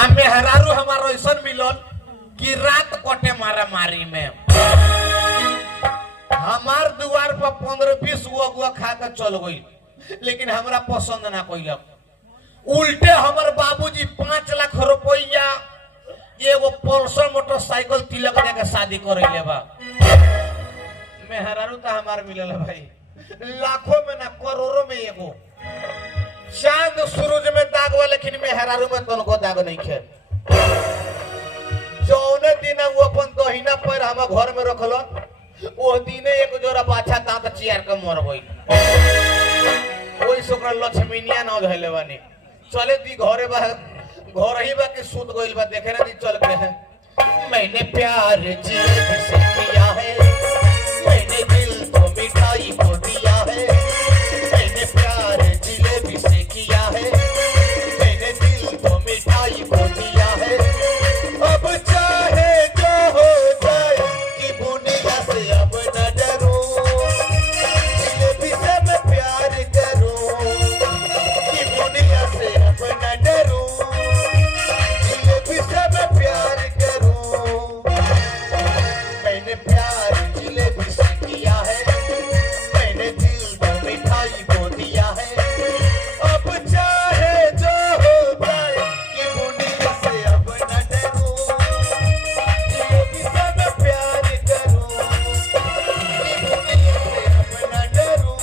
हमें हरारू हमारा ऐसा मिलल कि रात कटे मारा मारी में हमार दुआर पर 15-20 गुआ खा कर चल गई, लेकिन हमरा पसंद ना कोइलक। उल्टे हमर बाबूजी 5 लाख रुपया एगो पल्सर मोटरसाइकिल तिलक देके शादी करैले बा। मेहरारू तो हमार मिलल भाई लाखों में ना करोड़ों में एगो। चांद सूरज में दाग हुआ, लेकिन मेहरारू में तो उनको दाग नहीं खे। जौने दिन वो अपन दहिना पैर हम घर में रखल, वो दिने एक जोड़ा बाछा दांत चियार के मर गई। वही से ओकरा लक्ष्मीनिया ना धइले बानी। चले दी घरे बा, घर ही बा के सूत गइल बा, देखे ना दी चल के है। मैंने प्यार जिए से किया है, मैंने दिल को मिठाई को दिया है, मैंने प्यार जिलेबी से किया है, मैंने दिल को मिठाई को दिया है। अब चाहे जो हो जाए कि बुनिया से अब न डरूं, जिलेबी से मैं प्यार करूं कि बुनिया से अब न डरूं, जिलेबी से मैं प्यार करूं। मैंने प्यार जिलेबी से किया है, मैंने दिल को मिठाई को दिया है। अब चाहे जो हो जाए कि बुनिया से अब न डरूं, जिलेबी से मैं प्यार करूं कि बुनिया से अब न डरूं,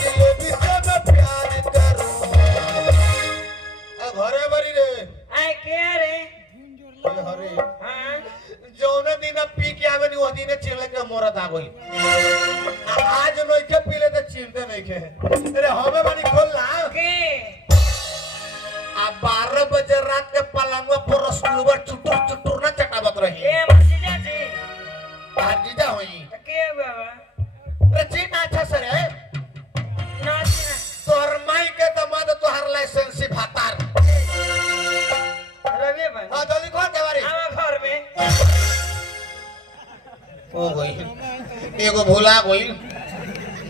जिलेबी से मैं प्यार करूं। घरे बरी रे आए क्या रे? हरे हाँ जौने दिन पी के आवे नी, वो दिन चिल्ले के मोरत आ गई। आज नई के पीले तो चिंते नहीं के। अरे हमें बानी खोल ना के? आ 12 बजे रात के पलंगवा पर रसगुल्ला चुटुर चुटुर ना चटावत रही। ए मसीजा जी भाजीजा होई के बाबा अरे जी ना अच्छा से रे नाच तोहर माई के दमाद तोहर लाइसेंस भातार। रवि भाई हां जल्दी खोल के बारी हम घर में हो गई। एगो भूला गई,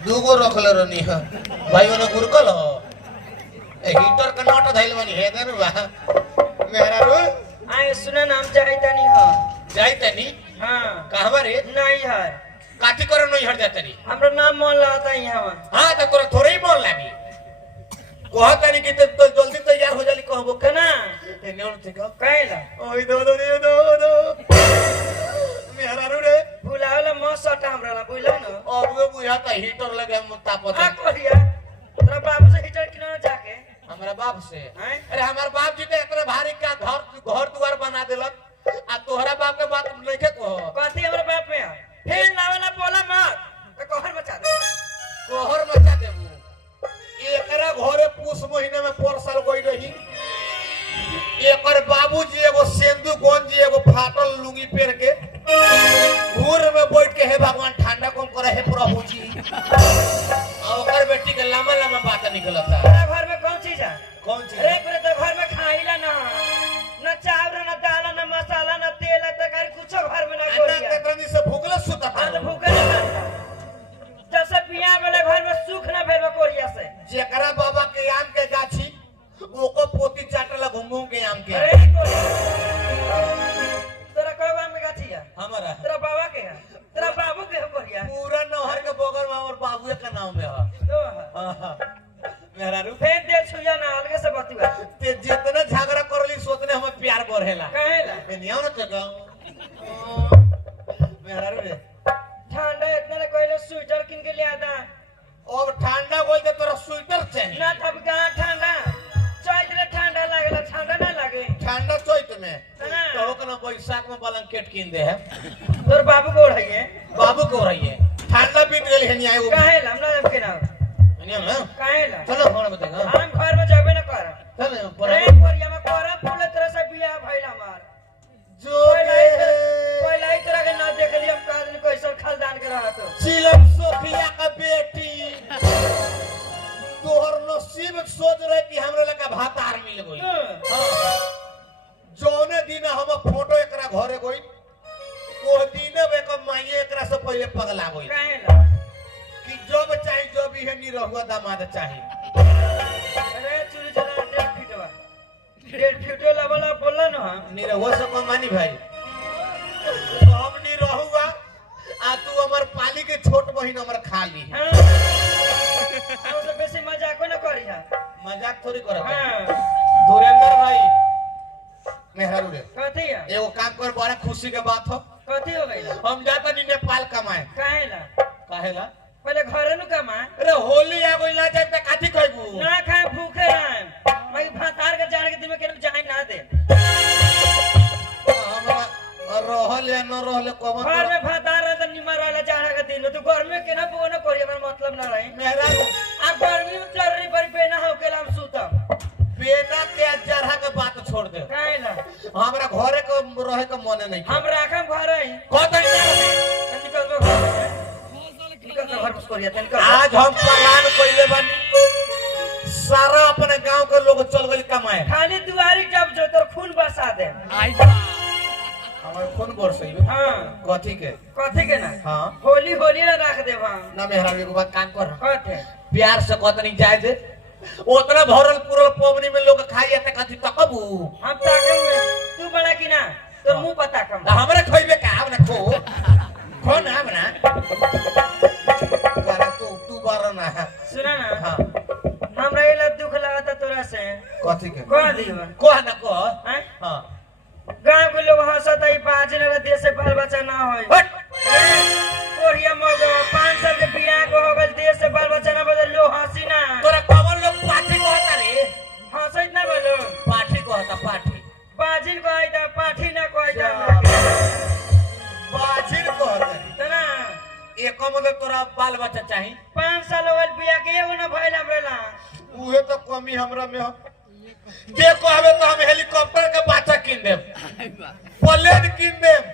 दूगो रखले रहनी है भाई। ओने गुरकल हो ए हीटर का नट धइल बनी हे देन बा। मेहरारू आए सुना नाम जायता नहीं हो जाई तनी हाँ कहवा रे नहीं है काठी करे नहीं हट जातनी। हमरा नाम मन लाता ही हवा। हां त तोरा थोड़े ही मन लागी। कह तनी कि तो जल्दी तैयार हो जाली कहबो कना ए नेउन से कह कहला ओई दो मेहरारू रे बुलावला मौत सटा हमरा ला बुझला न। अब वो बुझा त हीटर लगे हम तापत आ कहिया तोरा बाबू से हिटर किना जाके हमरा बाप से। हैं? अरे हमार बाप जी तो इतना भारी का घर दुआर बना देलक, आ तोहरा बाप के बात नहीं के कहो। कथी हमरा बाप में फिर लावला बोला मत तो कहर मचा दे। कोहर मचा देबू। एकरा घरे पूस महीने में 4 साल गई रही। एकर बाबूजी एगो सेंदू गंजी एगो फाटल लुंगी पेर के घूर में बैठ के हे भगवान ठंडा कम करे हे प्रभु जी। और ओकर बेटी के लंबा लंबा बात निकलता। तेरा घर में कौन चीज है? कौन चीज? अरे पूरे तो घर में खाइला ना ना चावल ना दाल ना मसाला ना तेल ना तरकारी कुछ घर में ना अन्ना कोई के तनी से भूखले सुता आज भूखे ना जैसे पिया वाले घर में सुख ना भेल कोरिया से। जेकरा बाबा के आम के गाछी ओको पोती चाटला घूम घूम के आम के। अरे कोरिया तेरा कोई आम में गाछी है? हमारा तेरा बाबा के है? तेरा बाबू के है कोरिया? पूरा नहर के बगल में और बाबू का नाम में है। तो है। मेहरारू फेंक दे छुया ना अलगे से बतिया ते जितने झगड़ा करली सोतने हमें प्यार बढ़ेला। कहेला ए नियो न तक मेहरारू रे ठंडा इतना ले कोई स्वेटर किन के लिया था। अब ठंडा बोलते तोरा स्वेटर चाहिए ना तब कहाँ ठंडा चैत में ठंडा लगेला ठंडा ना लगे। ठंडा चैत में हाँ। तो ओकरा बैसाख में ब्लैंकेट किन दे है। तोर बाबू को रही है बाबू को रही है ठंडा बीत गेल है निया एगो कहेला हमरा के नाम नियो न कहेला चलो फोन में देखा हम घर में जाबे ना कर। चल अरे कोरिया में कोरा फूल तरह से बियाह भइल हमार जो कोई लाई तरह के ना देख ली हम का दिन कोई सब खानदान के रहा तो चिलम सोफिया का बेटी तोहर नसीब सोच रहे कि हमरे लगा भातार मिल गई। हां जौने दिन हम फोटो एकरा घरे गई ओ दिन एक माई एकरा से पहले पगला गई कहेला कि जब चाहे जब इहे नी रहुआ दामाद चाहे। अरे चुरी चला 1.5 फीटवा डेढ़ फीटे वाला बोला ना निरहुआ से कौन मानी भाई हम नहीं रहूगा आ तू हमर पाली के छोट बहिन हमर खाली हां हमसे बेसी मजाक न करी है मजाक थोड़ी करत हां धुरेंद्र भाई मेहरारू रे कथी है एगो काम कर बड़ा खुशी के बात हो कथी हो गई हम जाता नहीं नेपाल कमाए काहेला काहेला पहले घरे नु कमा अरे होली आ गइल ना जाए त काठी खइबू ना खाए भूखे रहे मैं भातार के जान के दिन में केन जाए ना दे हमरा रहल या न रहल कब घर में भातार रहे त निमर वाला जाड़ा के दिन तू घर में केना बोन करी हमर मतलब ना रही मेहरारू आ गर्मी में चररी पर बेना हो के हम सुतम बेना के जरहा के बात छोड़ दे काहेला हमरा घरे के रहे के मन नहीं हम राखम घर ही कतई निकल घर से निकल घर बस करिया निकल आज हम प्लान कइले बानी सारा अपने गांव के लोग चल गइल कमाए खाली दुआरी जब जो तोर खून बरसा दे हमर खून बरसई हां कथी के ना हां होली ना रख दे वहां ना मेहरारू एगो बात कान कर कथे प्यार से कतनी जाए दे उतना भरल पूरल पवनी में लोग खाई त कथी तकबू हम ताके हुए तू बड़ा की ना तोर मुंह पता कम हमरे खइबे का अब ना खो ना हमरा करा तू बार ना सुना ना हां हमरा एला दुख लागता तोरा से कथी के कह दियो कह ना कह हैं हां गांव के लोग हंसत है बाजन रे देश से बाल बच्चा ना होई हट कोरिया मगो 5 साल के बियाह को हो गल देश से बाल बच्चा ना बदल लो हंसी ना तोरा कवन लोग पाठी कहता रे हंसत ना बोलो पाठी कहता पाठी बाजिन को आइता पाठी ना को आइता बाजिर कहता तना एक मतलब तोरा बाल बच्चा चाही 5 साल हो गल बियाह के एगो ना भइल हमरेला उहे तो कमी हमरा में हो देखो हमें तो हम हेलीकॉप्टर के बच्चा किन देब प्लेन किन देब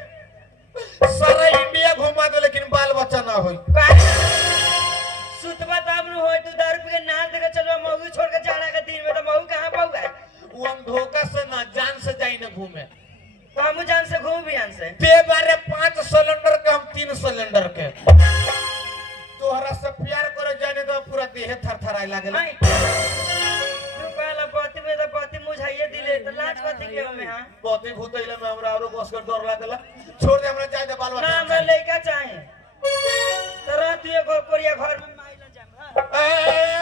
सारा इंडिया घुमा दे लेकिन बाल बच्चा ना होई सुतबा तब न होय तू दारू पी के नाल देके चलो मौगी छोड़ के जाना के दिन में तो मौगी कहां पाऊगा वो हम धोखा से ना जान से जाई ना घूमे तो हम जान से घूम भी आन से ते बारे 5 सिलेंडर के हम 3 सिलेंडर के तोहरा से प्यार करे जाने तो पूरा देह थरथराए लागेला तू पहला बात में तो बात मुझाइए दिले तो लाज बात के हमें हां बहुत ही भूतैला में हमरा औरो बस कर डर लागेला छोड़ दे हमरा जाए दे बाल ना बच्चा हमरा लइका चाहे तोरा तू एगो कोरिया घर में माइला जाम हां